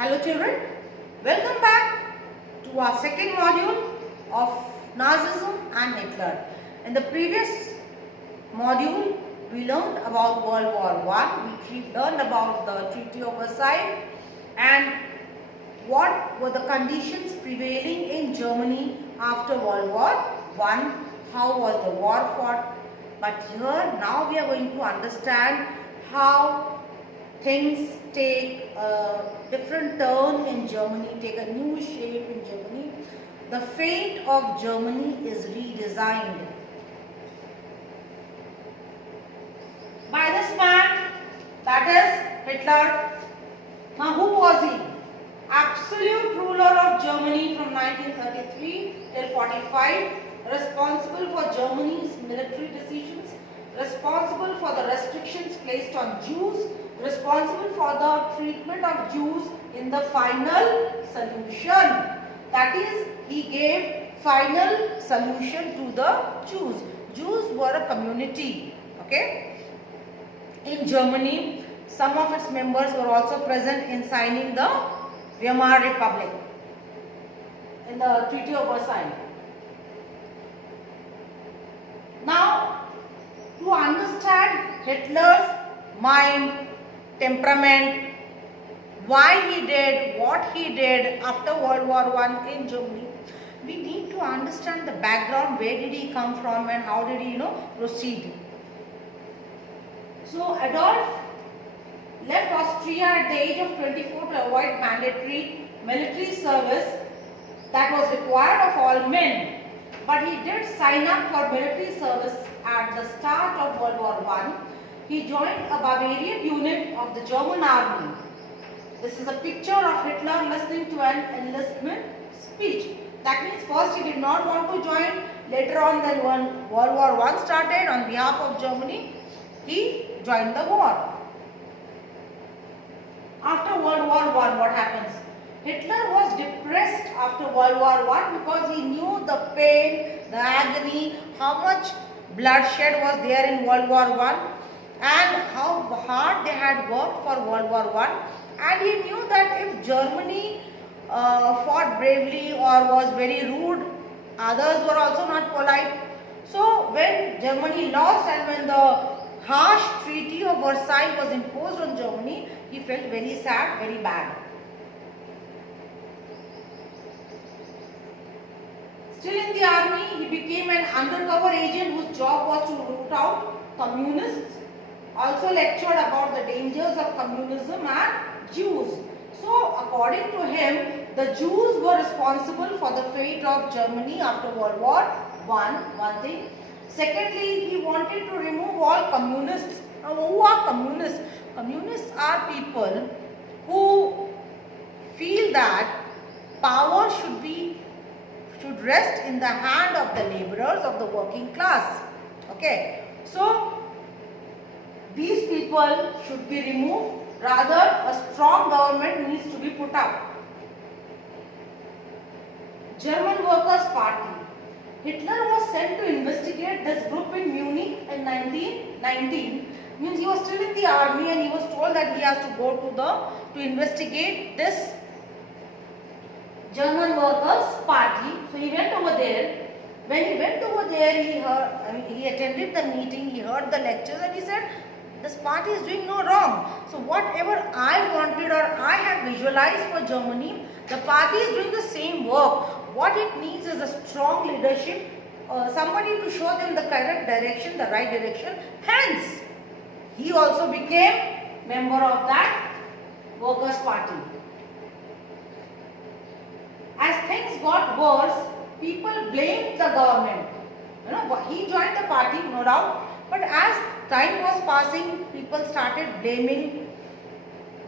Hello children, welcome back to our second module of Nazism and Hitler. In the previous module, we learned about World War I, we learned about the Treaty of Versailles and what were the conditions prevailing in Germany after World War I, how was the war fought. But here now we are going to understand how things take a different turn in Germany, take a new shape in Germany. The fate of Germany is redesigned by this man, that is Hitler. Now who was he? Absolute ruler of Germany from 1933 till 45, responsible for Germany's military decisions, responsible for the restrictions placed on Jews, responsible for the treatment of Jews in the final solution. That is, he gave final solution to the Jews. Jews were a community, okay? In Germany, some of its members were also present in signing the Weimar Republic in the Treaty of Versailles. Now, to understand Hitler's mind, temperament, why he did what he did after World War I in Germany, we need to understand the background, where did he come from and how did he proceed. So Adolf left Austria at the age of 24 to avoid mandatory military service that was required of all men. But he did sign up for military service at the start of World War I. He joined a Bavarian unit of the German army. This is a picture of Hitler listening to an enlistment speech. That means first he did not want to join. Later on, then when World War I started, on behalf of Germany, he joined the war. After World War I, what happens? Hitler was depressed after World War I because he knew the pain, the agony, how much bloodshed was there in World War I and how hard they had worked for World War I. And he knew that if Germany fought bravely or was very rude, others were also not polite. So when Germany lost and when the harsh Treaty of Versailles was imposed on Germany, he felt very sad, very bad. Still in the army, he became an undercover agent whose job was to root out communists. Also lectured about the dangers of communism and Jews. So according to him, the Jews were responsible for the fate of Germany after World War I, one thing. Secondly, he wanted to remove all communists. Now, who are communists? Communists are people who feel that power should rest in the hand of the laborers of the working class. Okay. So, these people should be removed. Rather, a strong government needs to be put up. German Workers' Party. Hitler was sent to investigate this group in Munich in 1919. Means he was still in the army and he was told that he has to go to investigate this German Workers' Party. So he went over there. When he went over there, he attended the meeting, he heard the lectures and he said, this party is doing no wrong. So whatever I wanted or I had visualized for Germany, the party is doing the same work. What it needs is a strong leadership, somebody to show them the correct direction, the right direction. Hence, he also became member of that Workers' Party. As things got worse, people blamed the government. He joined the party, no doubt, but as time was passing, people started blaming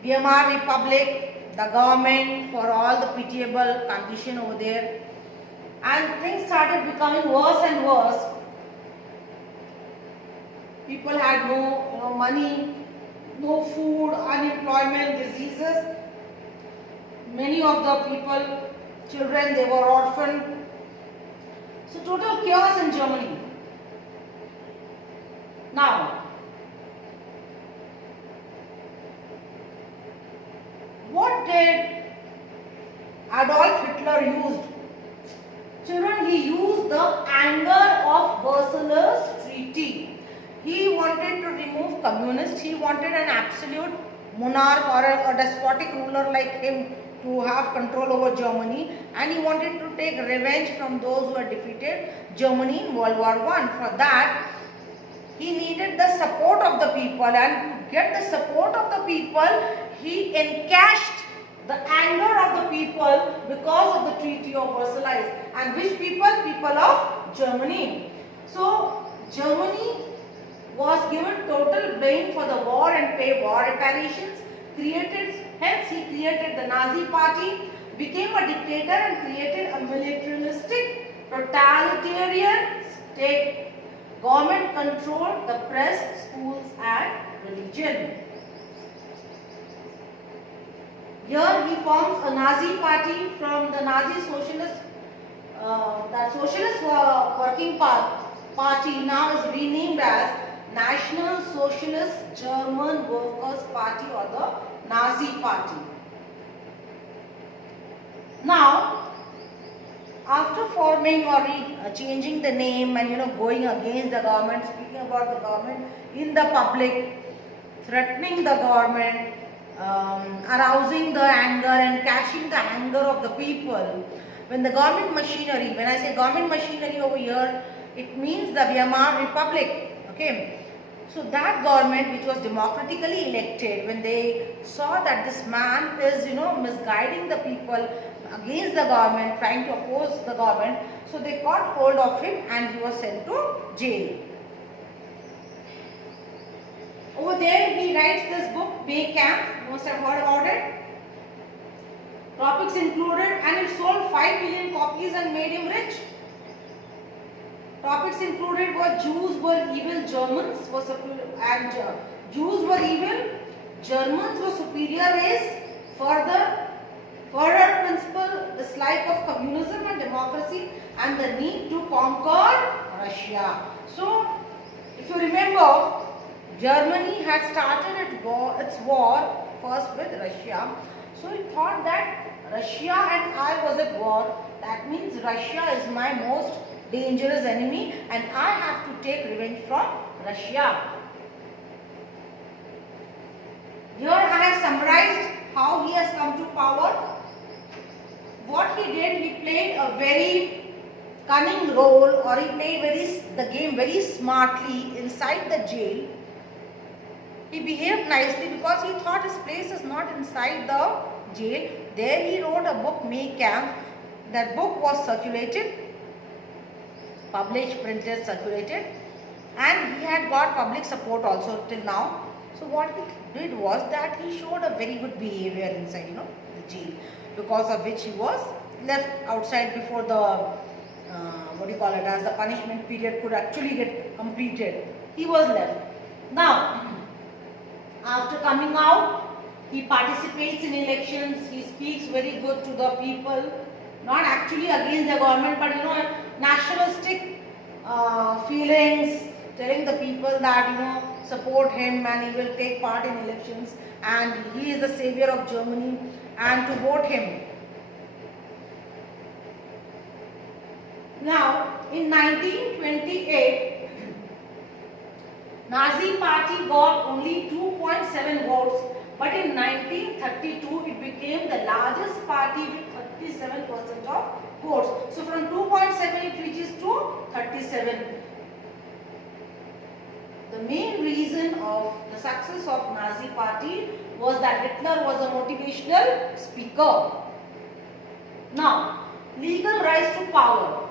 Weimar Republic, the government for all the pitiable condition over there, and things started becoming worse and worse. People had no money, no food, unemployment, diseases. Many of the people, children, they were orphaned. So total chaos in Germany. Now, what did Adolf Hitler used. Children, he used the anger of Versailles Treaty. He wanted to remove communists. He wanted an absolute monarch or a despotic ruler like him to have control over Germany, and he wanted to take revenge from those who had defeated Germany in World War I. For that, he needed the support of the people, and to get the support of the people, he encashed the anger of the people because of the Treaty of Versailles. And which people? People of Germany. So, Germany was given total blame for the war and pay war reparations. Hence he created the Nazi party, became a dictator and created a militaristic, totalitarian state. Government controlled the press, schools and religion. Here he forms a Nazi party from the Nazi Socialist, that Socialist Working Party now is renamed as National Socialist German Workers' Party or the Nazi Party. Now, after forming or changing the name and going against the government, speaking about the government in the public, threatening the government, arousing the anger and catching the anger of the people, when the government machinery, when I say government machinery over here, it means the Weimar Republic. Okay. So that government, which was democratically elected, when they saw that this man is misguiding the people against the government, trying to oppose the government, so they got hold of him and he was sent to jail. Over there he writes this book, Mein Kampf. Most have heard about it. Topics included, and it sold 5 million copies and made him rich. Topics included were Jews were evil, Germans were Jews were evil, Germans were superior race, further principle, dislike of communism and democracy, and the need to conquer Russia. So, if you remember, Germany had started its war first with Russia. So he thought that Russia and I was at war. That means Russia is my most dangerous enemy and I have to take revenge from Russia. Here I have summarized how he has come to power. What he did, he played a very cunning role, or he played the game very smartly inside the jail. He behaved nicely because he thought his place is not inside the jail. There he wrote a book, Mein Kampf. That book was circulated, published, printed, circulated, and he had got public support also till now. So what he did was that he showed a very good behavior inside, the jail, because of which he was left outside before the as the punishment period could actually get completed. He was left. Now, after coming out, he participates in elections. He speaks very good to the people, not actually against the government, but nationalistic feelings, telling the people that support him and he will take part in elections and he is the savior of Germany and to vote him. Now, in 1928, Nazi party got only 2.7 votes, but in 1932 it became the largest party with 37% of votes. So from 2.7 it reaches to 37. The main reason of the success of Nazi party was that Hitler was a motivational speaker. Now, legal rise to power.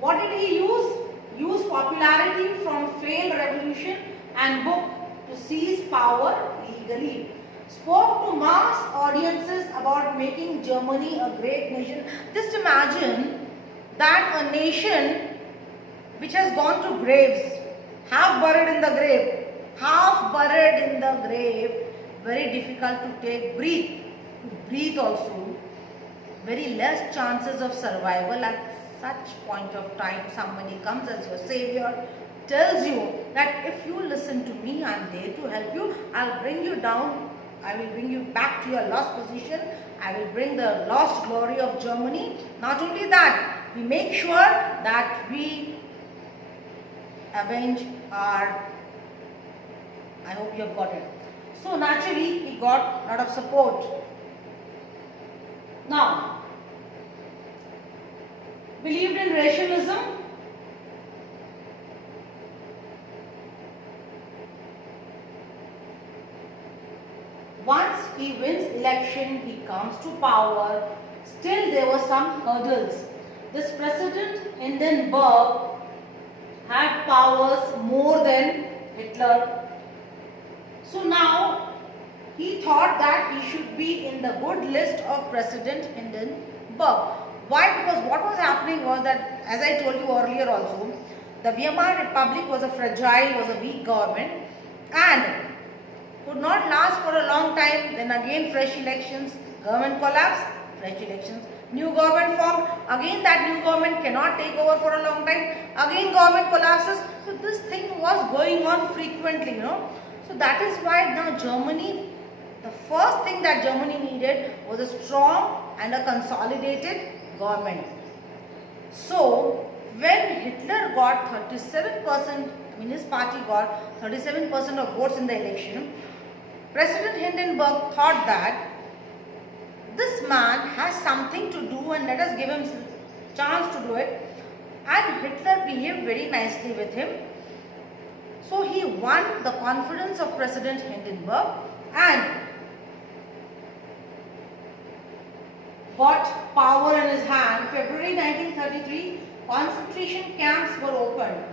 What did he use? Use popularity from failed revolution and book to seize power legally. Spoke to mass audiences about making Germany a great nation. Just imagine that a nation which has gone to graves, half buried in the grave, very difficult to breathe also, very less chances of survival. At such point of time, somebody comes as your savior, tells you that if you listen to me, I am there to help you, I will bring you down I will bring you back to your lost position. I will bring the lost glory of Germany. Not only that, we make sure that we avenge our, I hope you have got it. So naturally, he got a lot of support. Now, believed in racialism. Once he wins election, he comes to power. Still there were some hurdles. This President Hindenburg had powers more than Hitler. So now he thought that he should be in the good list of President Hindenburg. Why? Because what was happening was that, as I told you earlier also, the Weimar Republic was a fragile, was a weak government and could not last for a long time. Then again fresh elections, government collapsed, fresh elections, new government formed, again that new government cannot take over for a long time, again government collapses. So this thing was going on frequently, So that is why now Germany, the first thing that Germany needed was a strong and a consolidated government. So when Hitler got 37%, his party got 37% of votes in the election, President Hindenburg thought that this man has something to do and let us give him a chance to do it. And Hitler behaved very nicely with him. So he won the confidence of President Hindenburg and got power in his hand. February 1933, concentration camps were opened.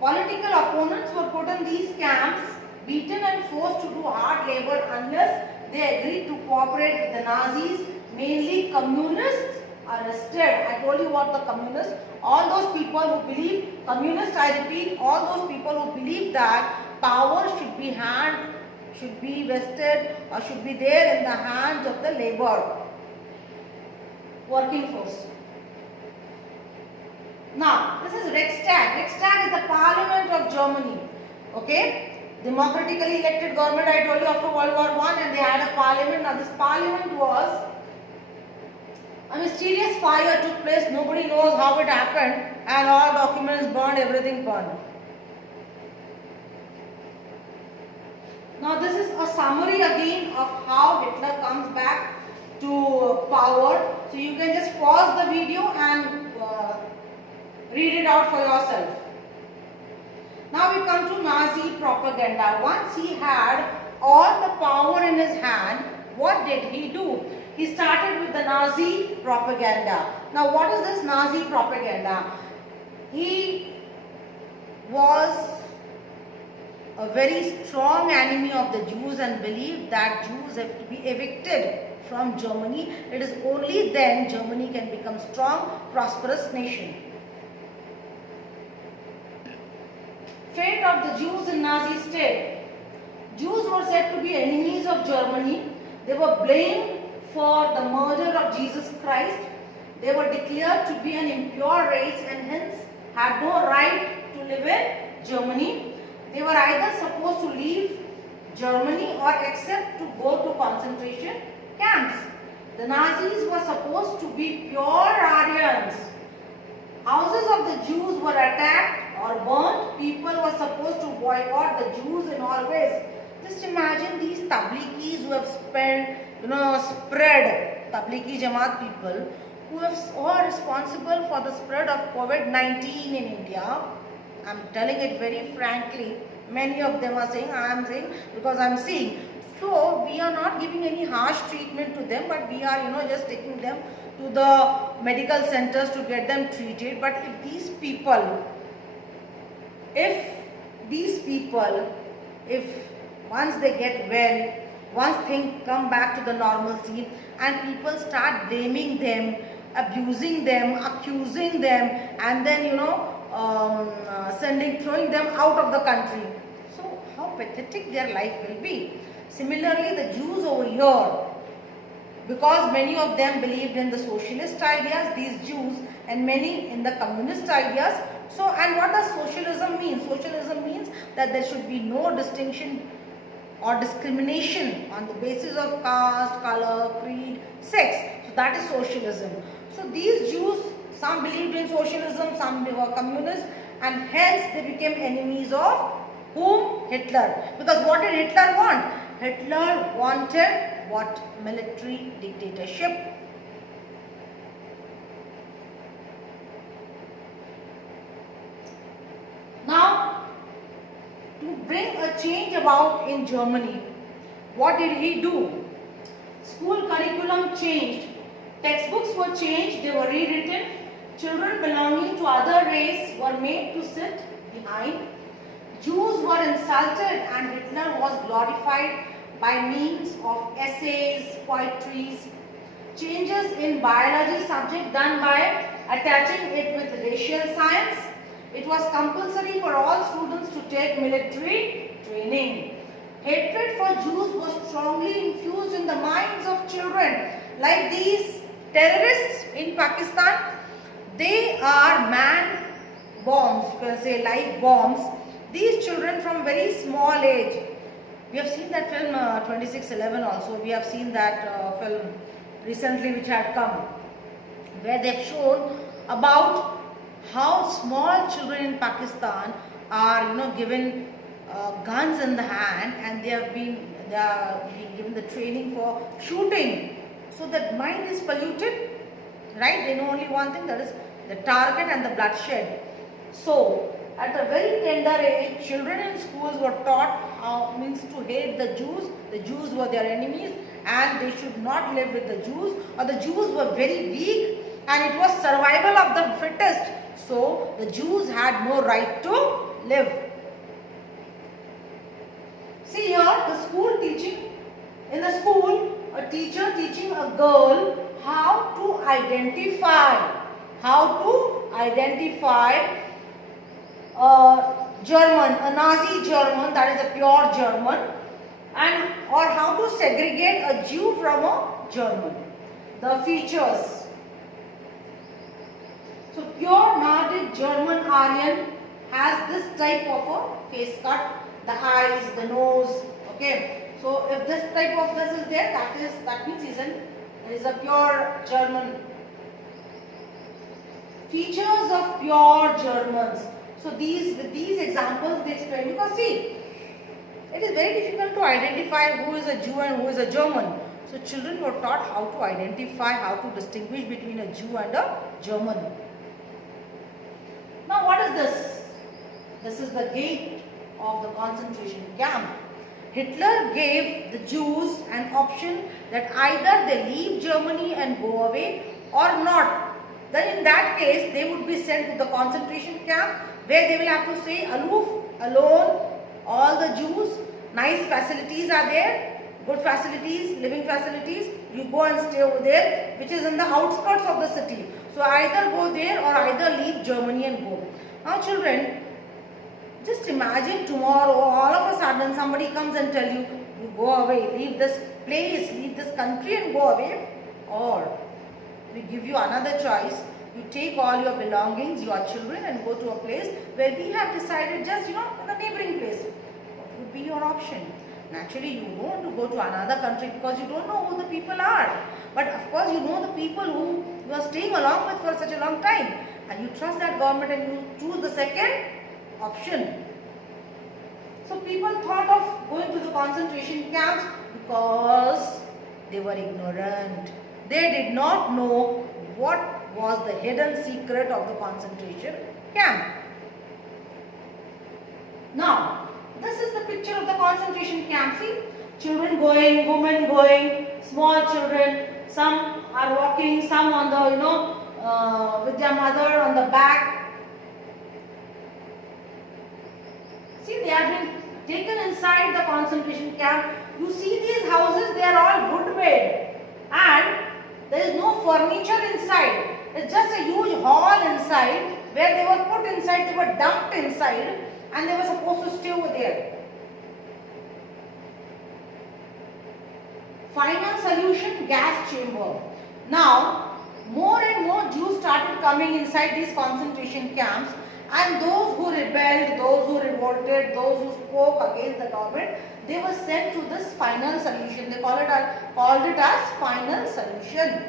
Political opponents were put in these camps, beaten and forced to do hard labor unless they agreed to cooperate with the Nazis. Mainly communists arrested. I told you what the communists, all those people who believe, communists, I repeat, all those people who believe that power should be vested or should be there in the hands of the labor, working force. Now, this is Reichstag. Reichstag is the parliament of Germany. Okay? Democratically elected government, I told you, after World War I, and they had a parliament. Now, this parliament was, a mysterious fire took place. Nobody knows how it happened, and all documents burned, everything burned. Now, this is a summary again of how Hitler comes back to power. So, you can just pause the video and read it out for yourself. Now we come to Nazi propaganda. Once he had all the power in his hand, what did he do? He started with the Nazi propaganda. Now what is this Nazi propaganda? He was a very strong enemy of the Jews and believed that Jews have to be evicted from Germany. It is only then Germany can become strong, prosperous nation. Fate of the Jews in Nazi state. Jews were said to be enemies of Germany. They were blamed for the murder of Jesus Christ. They were declared to be an impure race and hence had no right to live in Germany. They were either supposed to leave Germany or accept to go to concentration camps. The Nazis were supposed to be pure Aryans. Houses of the Jews were attacked or burnt. People were supposed to boycott the Jews in all ways. Just imagine these Tabligis who have spread Tablighi Jamaat people who are responsible for the spread of COVID-19 in India. I'm telling it very frankly. Many of them are saying, I am saying because I am seeing. So we are not giving any harsh treatment to them, but we are just taking them to the medical centers to get them treated. But if these people, if once they get well, once things come back to the normalcy and people start blaming them, abusing them, accusing them, and then throwing them out of the country, so how pathetic their life will be. Similarly, the Jews over here, because many of them believed in the socialist ideas, these Jews, and many in the communist ideas. So, and what does socialism mean? Socialism means that there should be no distinction or discrimination on the basis of caste, color, creed, sex. So that is socialism. So these Jews, some believed in socialism, some were communists, and hence they became enemies of whom? Hitler. Because what did Hitler want? Hitler wanted what? Military dictatorship. Now, to bring a change about in Germany, what did he do? School curriculum changed. Textbooks were changed, they were rewritten. Children belonging to other race were made to sit behind. Jews were insulted and Hitler was glorified by means of essays, poetries. Changes in biology subject done by attaching it with racial science. It was compulsory for all students to take military training. Hatred for Jews was strongly infused in the minds of children. Like these terrorists in Pakistan, they are man bombs, you can say live bombs. These children from very small age. We have seen that film 2611 also. We have seen that film recently which had come, where they have shown about how small children in Pakistan are, given guns in the hand, and they are being given the training for shooting. So that mind is polluted, right? They know only one thing, that is the target and the bloodshed. So at a very tender age, children in schools were taught how means to hate the Jews. The Jews were their enemies, and they should not live with the Jews, or the Jews were very weak, and it was survival of the fittest. So the Jews had no right to live. See here, the school teaching. In the school, a teacher teaching a girl how to identify a German, a Nazi German, that is a pure German, and or how to segregate a Jew from a German. The features. So pure Nordic German Aryan has this type of a face cut, the eyes, the nose. Okay. So if this type of this is there, that means he is a pure German. Features of pure Germans. So with these examples they explain, because see, it is very difficult to identify who is a Jew and who is a German. So children were taught how to identify, how to distinguish between a Jew and a German. Now what is this? This is the gate of the concentration camp. Hitler gave the Jews an option that either they leave Germany and go away or not. Then in that case they would be sent to the concentration camp, where they will have to stay aloof, alone, all the Jews. Nice facilities are there, good facilities, living facilities. You go and stay over there, which is in the outskirts of the city. So either go there or either leave Germany and go. Now children, just imagine tomorrow all of a sudden somebody comes and tell you, you go away, leave this place, leave this country and go away. Or we give you another choice. You take all your belongings, your children, and go to a place where we have decided just, in a neighboring place. What would be your option? Naturally, you don't want to go to another country because you don't know who the people are. But of course, you know the people who you are staying along with for such a long time. And you trust that government and you choose the second option. So people thought of going to the concentration camps because they were ignorant. They did not know what was the hidden secret of the concentration camp. Now, this is the picture of the concentration camp. See, children going, women going, small children. Some are walking, some on the, with their mother on the back. See, they have been taken inside the concentration camp. You see these houses, they are all wood made, and there is no furniture inside. It's just a huge hall inside, where they were put inside, they were dumped inside, and they were supposed to stay over there. Final solution, gas chamber. Now, more and more Jews started coming inside these concentration camps, and those who rebelled, those who revolted, those who spoke against the government, they were sent to this final solution. They called it as final solution.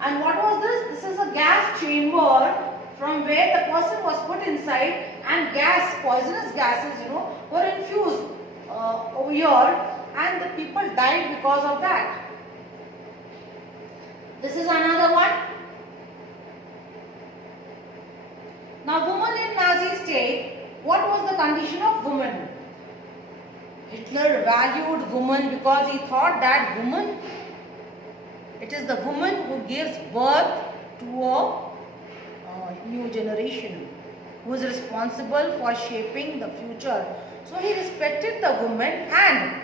And what was this? This is a gas chamber from where the person was put inside, and poisonous gases, were infused over here, and the people died because of that. This is another one. Now, women in Nazi state, what was the condition of women? Hitler valued women because he thought that it is the woman who gives birth to a new generation, who is responsible for shaping the future. So he respected the woman, and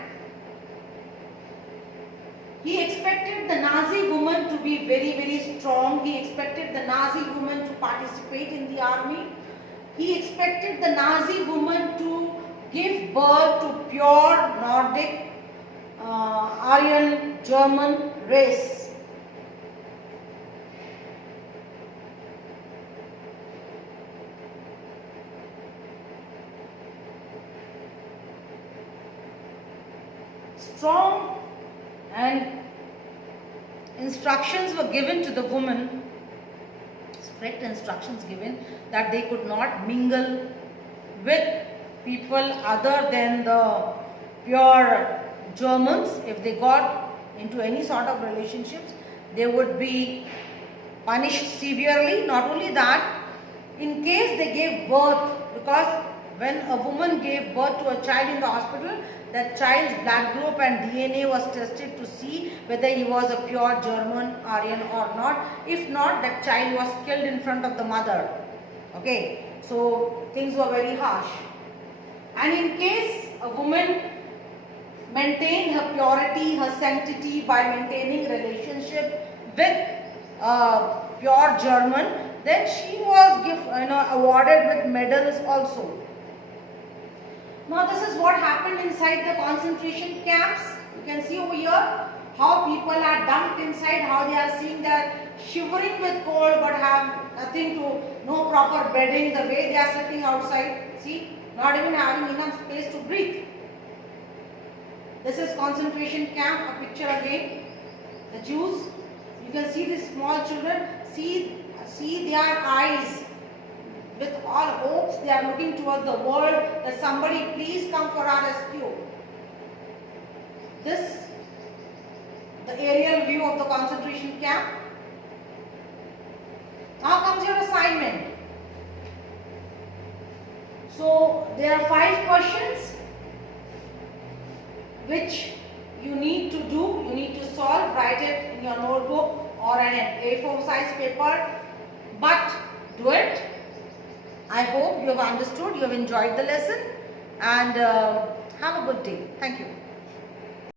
he expected the Nazi woman to be very, very strong. He expected the Nazi woman to participate in the army. He expected the Nazi woman to give birth to pure Nordic, Aryan, German race. Strong and instructions were given to the woman, strict instructions given, that they could not mingle with people other than the pure Germans. If they got into any sort of relationships, they would be punished severely. Not only that, in case they gave birth, because when a woman gave birth to a child in the hospital, that child's blood group and DNA was tested to see whether he was a pure German, Aryan or not. If not, that child was killed in front of the mother. Okay, so things were very harsh. And in case a woman maintained her purity, her sanctity by maintaining relationship with a pure German, then she was awarded with medals also. Now this is what happened inside the concentration camps. You can see over here how people are dumped inside, how they are seeing that shivering with cold but have no proper bedding, the way they are sitting outside. See, not even having enough space to breathe. This is concentration camp, a picture again. The Jews, you can see these small children, see their eyes. With all hopes, they are looking towards the world that somebody please come for our rescue. This, the aerial view of the concentration camp. Now comes your assignment. So there are 5 questions which you need to do, you need to solve, write it in your notebook or an A4 size paper, but do it. I hope you have understood, you have enjoyed the lesson, and have a good day. Thank you.